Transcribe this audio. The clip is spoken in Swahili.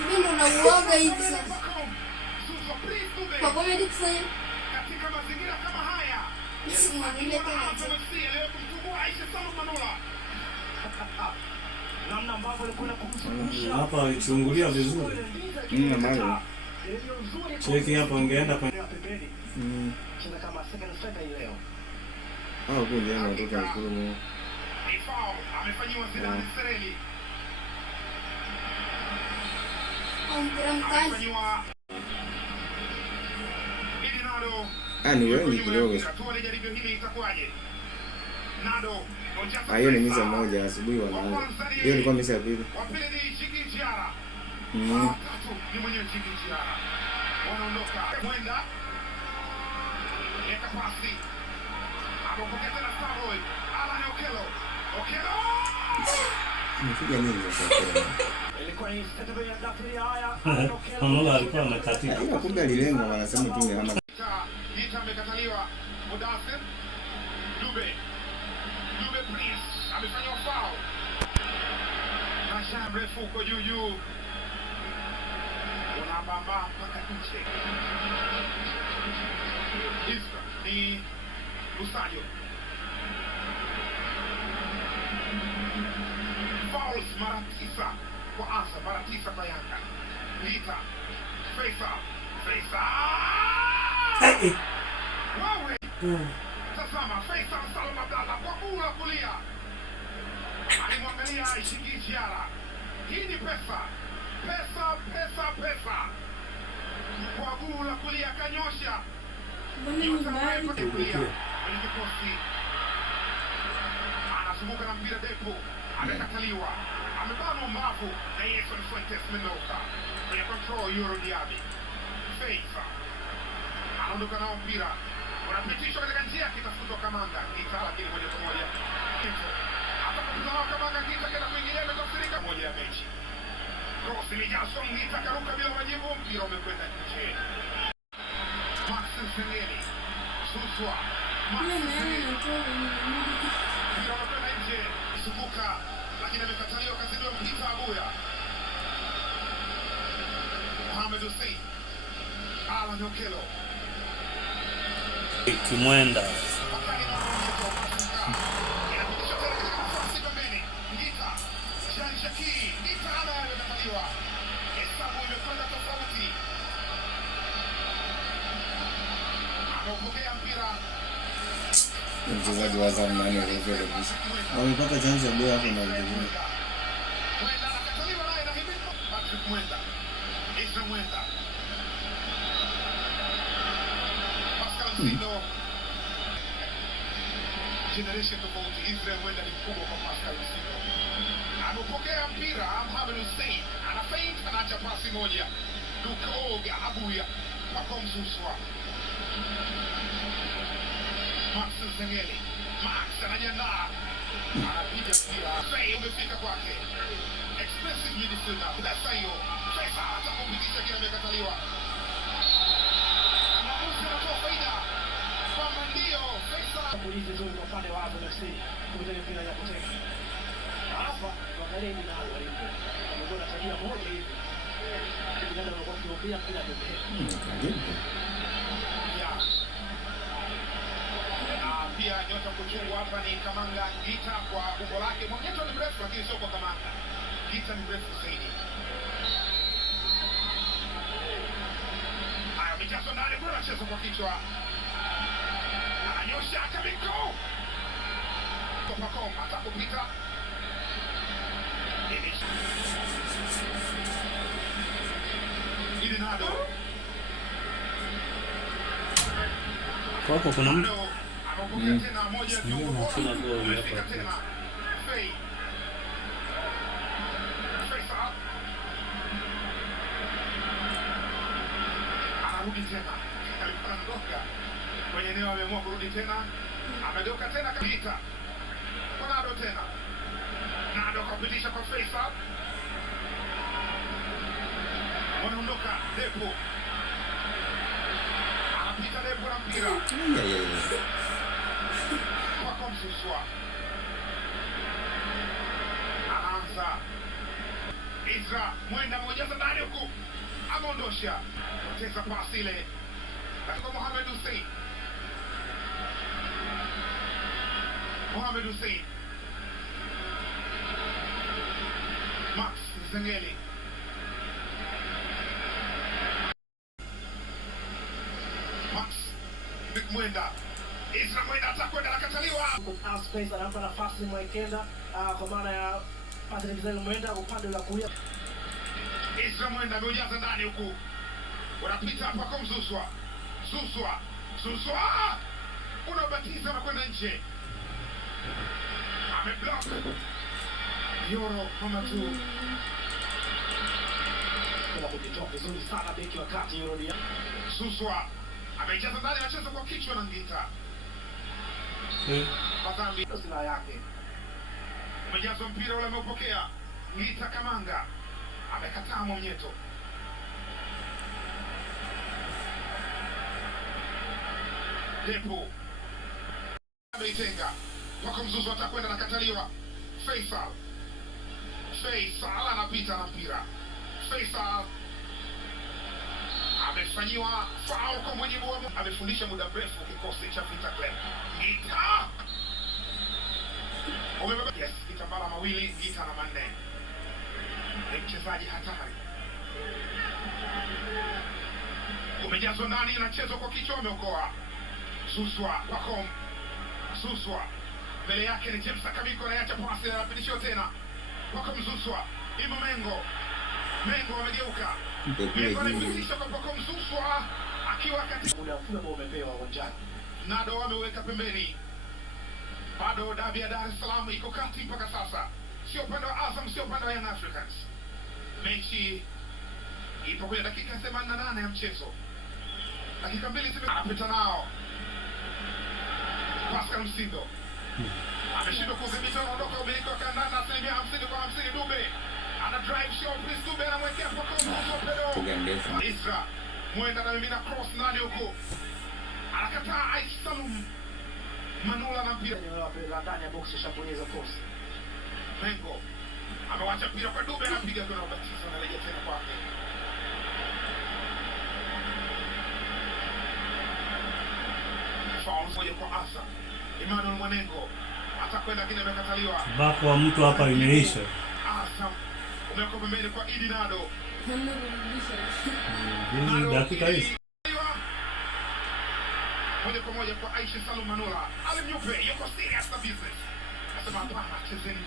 Mimi ndo nauoga hivi sasa. Kwa kweli kufanya katika mazingira kama haya. Nisimwambie tena. Leo kumchukua Aisha Salum Manula. Namna ambavyo alikuwa kumshughulisha. Hapa alichungulia vizuri. Mama. Cheki hapa ungeenda kwa Cheza kama second striker leo. Huyu ndiye anatoka Ikulu. Ni foul amefanywa Zidane Sereli. Mpira mkali. Ni wengi kidogo. Hiyo ni misa moja asubuhi wanaanza. Hiyo ilikuwa misa ya pili. Mpiga nini sasa? Manula alikuwa anakatika. Kumbe alilenga wanasema tu ni kama Gita amekataliwa. Mudathir Dube please amefanya foul. Nasha mrefu uko juu. Unabamba mpaka nje. Isra ni Usayo. Fouls mara 9 kwa Asa, mara 9 kwa Yanga. Gita Faisal. Wawe. Tazama Faisal Salum Abdalla kwa kula kulia. Alimwangalia Ishiki Jiara. Hii ni pesa. Kwa kula kulia kanyosha. Anazunguka na mpira Depo. Amekataliwa. Amebana mbavu na Yeson Fuentes Mendoza. Kwenye control Euro Diaby. Faisal anaondoka nao mpira unapitishwa katika njia kitafutwa Kamanga Gita, lakini moja kwa moja atakapokuwa nao Kamanga Gita kenda kuingilia imetafsirika moja ya mechi. Cross imejazwa Gita karuka bila majibu, mpira umekwenda nje. Maxim Sengeli Suswa mpira umekwenda nje. Subuka lakini amekataliwa kazidiwa Gita Abuya. Mohamed Hussein Alan Okelo Kimwenda mchezaji wa zamani wa Okelo. Wamepata chance ya bora hapo na Okelo. Generation tofauti. Israel mwenda ni mkubwa kwa Pascal Msindo. Anapokea mpira Mohamed Hussein. Ana feint, anaacha pasi moja. Luka Oga Abuya kwa Msuswa. Max Zengeli. Max anajiandaa. Anapiga mpira. Fei umefika kwake. Expressive midfielder. Sasa hiyo. Sasa atakupitisha kile amekataliwa. Anamuzi anatoa faida. Kwamba ndio polisi zote kwa pande wa FC kutoka mpira ya kuteka. Hapa tuangalie ni nani walipo. Wamegona tabia moja hivi. Kijana anakuwa kiopia bila pekee. Pia nyota kuchungwa hapa ni Kamanga Gita kwa umbo lake. Mwenyewe ni mrefu lakini sio kwa Kamanga. Gita ni mrefu zaidi. Haya mijazo ndani bora anacheza kwa kichwa. Ananyosha Kamiko. Kwa Koma atakupita. Ili nado. kwa hapo kuna mtu Tena moja ya tena. Fei. Faisal. Anarudi tena. Alipanda kwenye eneo ameamua kurudi tena. Amedoka tena kabisa. Nado tena. Nado kupitisha kwa Faisal. Wanaondoka Depo. Anapita Depo na mpira. Kwa Msuswa. Isra Mwenda mojaza ndani huku. Ameondosha. Poteza pasi ile. Kwa Mohamed Hussein. Mohamed Hussein. Max Zengeli. Max Mwenda. Isra Mwenda atakwenda nakataliwa. Space anampa nafasi Mwekenda kwa maana ya Patrick Zengeli Mwenda upande wa kulia. Isra Mwenda amejaza ndani huku. Wanapita hapa kwa Mzuzwa. Zuzwa. Unabatiza na kwenda nje. Ameblock. Yoro kama tu. Kwa kujitoa vizuri sana beki wa kati Yoro dia. Zuzwa. Amejaza ndani anacheza kwa kichwa na Ngita. Mazambi Sila yake. Umejaza mpira ule ameupokea. Ngita Kamanga. Amekataa Mwamnyeto. Depo. Ameitenga. Wako Mzuzu atakwenda na kataliwa. Faisal anapita na mpira. Faisal amefanyiwa foul kwa mujibu wa amefundisha muda mrefu kikosi cha Vita Club. Ngita. Yes, Kitambala mawili, Ngita na manne. Ni mchezaji hatari. Umejazwa ndani, inachezwa kwa kichwa, ameokoa. Zuzwa wako Zuzwa. Mbele yake ni James Akamiko anaacha pasi anapitishwa tena. Wako Mzuzwa. Imo Mengo amegeuka. Mengo anapitisha kwa Mzuzwa akiwa katika muda mfupi ambao umepewa uwanjani. Nado ameweka pembeni. Bado dabi ya Dar es Salaam iko kati mpaka sasa. Sio upande wa Azam, sio upande wa Young Africans. Mechi ipo kwenye dakika 88 ya mchezo. Dakika mbili anapita nao. Pascal Msindo. Ameshindwa kudhibiti anaondoka umiliki wa kandanda 50 kwa 50 Dube. Ana drive show Prince Dube anamwekea kwa Komo. Isra Mwenda na mimina cross ndani huko. Anakataa Aish Salum. Manula na mpira. Ni wapi ndani ya box shabonyeza cross. Mengo amewacha mpira kwa Dube anapiga kwa Batiza na rejea tena kwake. Foul moja kwa Asa. Emmanuel Mwanengo atakwenda kile amekataliwa. Bako wa mtu hapa imeisha. Asa umeko pembeni kwa Idi Nado. Hizi dakika hizi. Moja kwa moja kwa Aisha Salum Manula. Alimnyupe yuko serious na business. Nasema hapana chezeni.